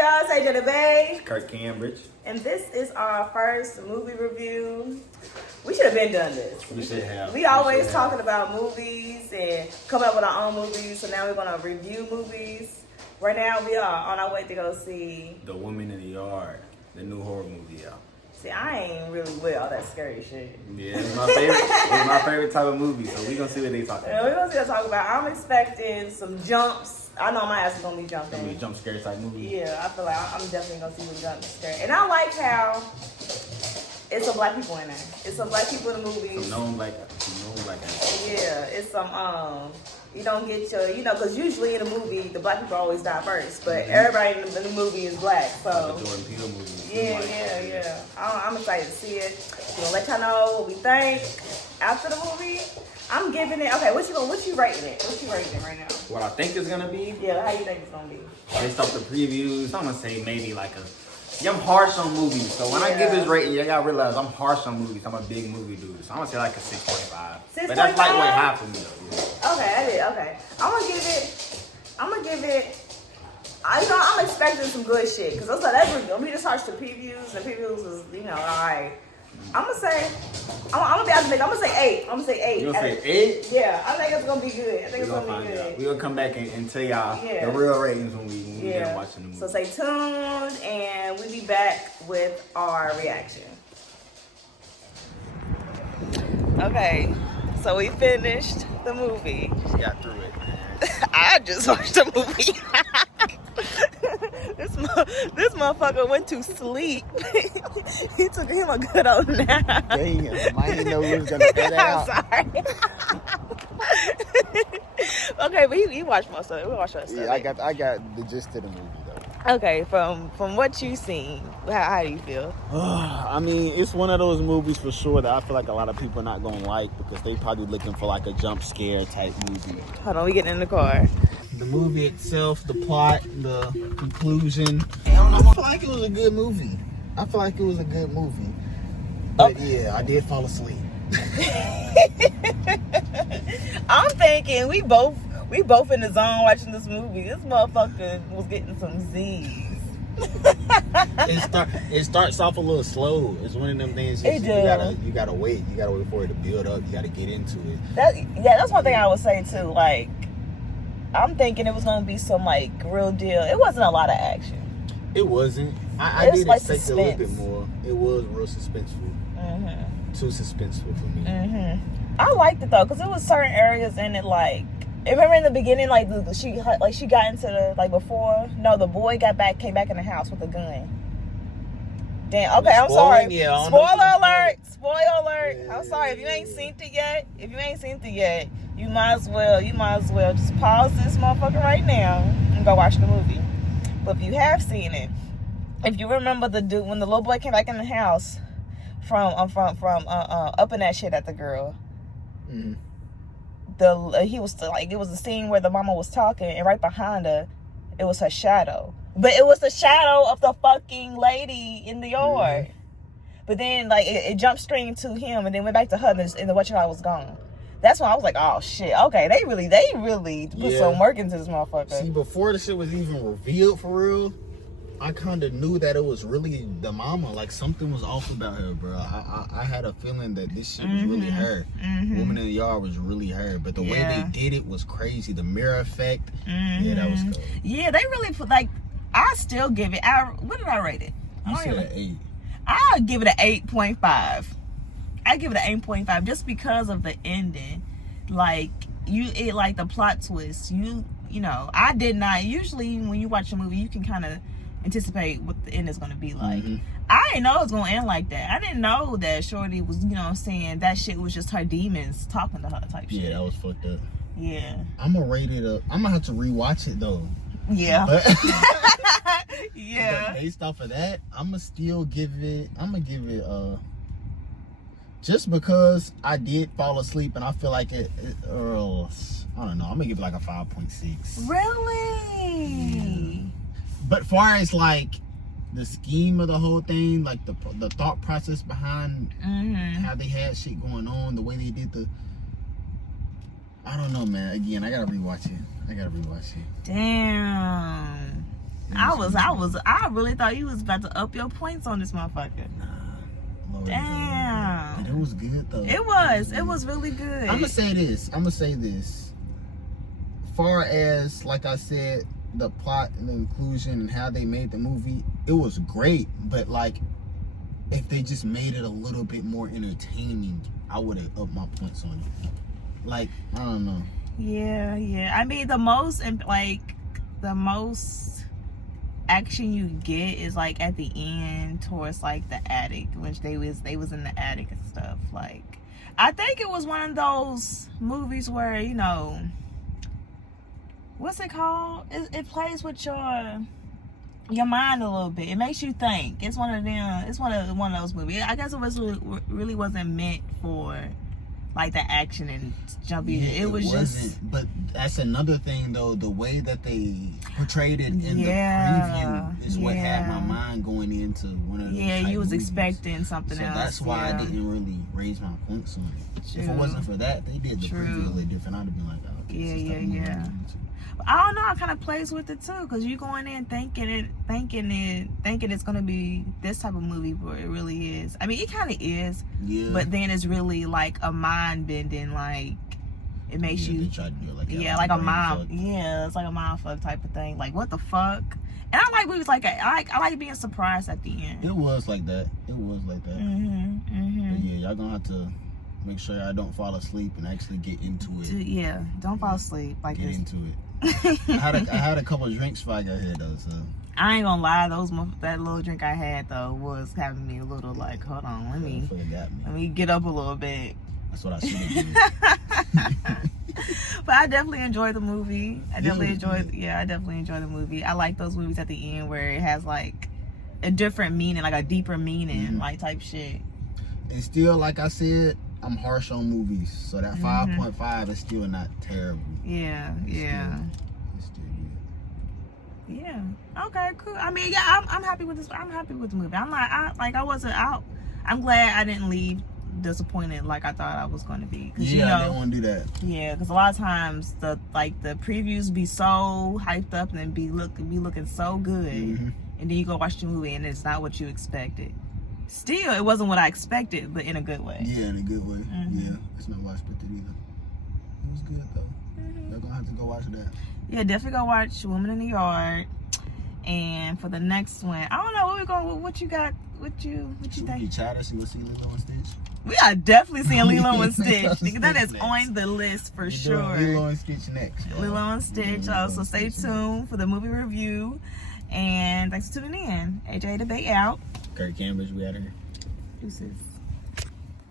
y'all? It's AJ the Bae. Kirk Cambridge. And this is our first movie review. We should have been done this. We should have. We always talking about movies and coming up with our own movies. So now we're going to review movies. Right now we are on our way to go see The Woman in the Yard, the new horror movie, y'all. See, I ain't really with all that scary shit. Yeah, it's my favorite. It's my favorite type of movie. So we gonna see what they talking about. We're gonna see what they talking about. I'm expecting some jumps. I know my ass is gonna be jumping. It's gonna be a jump scare type movie. Yeah, I feel like I'm definitely gonna see some jump scare. And I like how it's some black people in there. It's some black people in the movie. Some known black actors. Yeah, it's some you don't get your, because usually in a movie the black people always die first, but everybody in the movie is black. So like the Jordan Peele movie. Yeah. I'm excited to see it. We're gonna let y'all know what we think after the movie. I'm giving it. Okay, what you rating it? What you rating it right now? What I think it's gonna be? Yeah, how you think it's gonna be? Based off the previews, I'm gonna say maybe like a. Yeah, I'm harsh on movies, so when I give this rating, you gotta realize I'm harsh on movies. I'm a big movie dude, so I'm gonna say like a 6.5. 6.5? But that's lightweight high for me though. Yeah. Okay, I did. Okay, I'm gonna give it. I'm expecting some good shit because we just watched the previews. The previews was, all right. I'm gonna be optimistic. I'm gonna say 8. You gonna say 8? Yeah, I think it's gonna be good. I think it's gonna be good. We're gonna come back and tell y'all the real ratings when we get watching the movie. So stay tuned, and we'll be back with our reaction. Okay, so we finished the movie. She got through it, man. I just watched the movie. This motherfucker went to sleep. He took him a good old nap. Damn, I didn't know we was gonna cut out. I'm sorry. Okay, but he watched most of it. We watched most of it. Yeah, I got the gist of the movie though. Okay, from what you've seen, how do you feel? I mean, it's one of those movies for sure that I feel like a lot of people are not gonna like because they probably looking for like a jump scare type movie. Hold on, we getting in the car. The movie itself, the plot, the conclusion. I feel like it was a good movie. But yeah, I did fall asleep. I'm thinking we both in the zone watching this movie. This motherfucker was getting some Z's. It starts off a little slow. It's one of them things you gotta wait. You gotta wait for it to build up. You gotta get into it. That's one thing I would say too. Like, I'm thinking it was gonna be some like real deal. It wasn't a lot of action. It wasn't. I did like expect a little bit more. It was real suspenseful. Mm-hmm. Too suspenseful for me. Mm-hmm. I liked it though, because it was certain areas in it, like, remember in the beginning, like she got into the boy came back in the house with a gun. Damn. Okay, I'm sorry. Yeah, Spoiler alert. Yeah, I'm sorry. If you ain't seen it yet, you might as well just pause this motherfucker right now and go watch the movie. But if you have seen it, if you remember the dude when the little boy came back in the house from upping that shit at the girl. Mm-hmm. He was like, it was the scene where the mama was talking, and right behind her, it was her shadow. But it was the shadow of the fucking lady in the yard. Mm-hmm. But then, like, it jumped straight to him, and then went back to her, and the whatchamacallit was gone. That's when I was like, oh shit, okay, they really put some work into this motherfucker. See, before the shit was even revealed for real, I kind of knew that it was really the mama. Like, something was off about her, bro. I had a feeling that this shit was really her. Mm-hmm. Woman in the Yard was really her. But the way they did it was crazy. The mirror effect, yeah, that was cool. Yeah, they really put, like, I still give it, what did I rate it? You said an 8. I'll give it an 8.5. I give it an 8.5 just because of the ending. Like, like the plot twist. I did not. Usually when you watch a movie, you can kind of anticipate what the end is going to be like. Mm-hmm. I didn't know it was going to end like that. I didn't know that Shorty was, saying that shit was just her demons talking to her type shit. Yeah, that was fucked up. Yeah. I'm going to rate it up. I'm going to have to rewatch it though. Yeah. But, yeah. But based off of that, I'm going to give it just because I did fall asleep and I feel like I don't know, I'm gonna give it like a 5.6. Really? Yeah. But far as like the scheme of the whole thing, like the thought process behind how they had shit going on, the way they did I don't know, man. Again, I gotta rewatch it. Damn. I really thought you was about to up your points on this motherfucker. Nah. Lord, Damn. but it was good though. It was really good. I'm gonna say this. Far as, like I said, the plot and the inclusion and how they made the movie, it was great. But like, if they just made it a little bit more entertaining, I would have upped my points on it. Like, I don't know. Yeah. I mean, the most action you get is like at the end towards like the attic, which they was in the attic and stuff. Like, I think it was one of those movies where, you know, what's it called? It plays with your mind a little bit. It makes you think. It's one of them. It's one of those movies. I guess it really wasn't meant for like the action and jumping. Yeah, it wasn't. Just. But that's another thing though. The way that they portrayed it in the preview is what had my mind going into one of those. Yeah, you was movies. expecting something else. So that's why I didn't really raise my points on it. True. If it wasn't for that, they did the preview a little different. I'd have been like, oh, okay, Yeah. I don't know. I kind of plays with it too, because you going in thinking it's gonna be this type of movie, but it really is. I mean, it kind of is. Yeah. But then it's really like a mind bending. Like, it makes you. They tried to do it like like a mind. Yeah, it's like a mind fuck type of thing. Like, what the fuck? And I like movies like that. I like being surprised at the end. It was like that. Mm-hmm. But yeah, y'all gonna have to make sure I don't fall asleep and actually get into it. Yeah, don't fall asleep like Get this. into it. I had a couple of drinks before I got here though, so. I ain't gonna lie, that little drink I had though was having me a little like, hold on, let me get up a little bit. That's what I should have. But I definitely enjoyed the movie. I definitely enjoyed the movie. I like those movies at the end where it has like a different meaning, like a deeper meaning, like type shit. And still, like I said, I'm harsh on movies, so that 5.5 is still not terrible. Yeah. It's still good. Yeah. Okay. Cool. I mean, yeah, I'm happy with this. I'm happy with the movie. I wasn't out. I'm glad I didn't leave disappointed like I thought I was going to be. Yeah, I didn't want to do that. Yeah, because a lot of times the previews be so hyped up and then be looking so good, and then you go watch the movie and it's not what you expected. Still, it wasn't what I expected, but in a good way. Yeah, in a good way. Yeah, it's not what I expected either. It was good though. You're gonna have to go watch that. Yeah, definitely go watch Woman in the Yard. And for the next one, I don't know what you got. What you think? You try to see Lilo and Stitch. We are definitely seeing Lilo and Stitch. Because that is on the list for sure. Lilo and Stitch next. Bro. Lilo and Stitch. So stay tuned for the movie review. And thanks for tuning in. AJ the Bae out. Kirk Cambridge, we out here. Deuces.